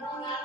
감사합니다.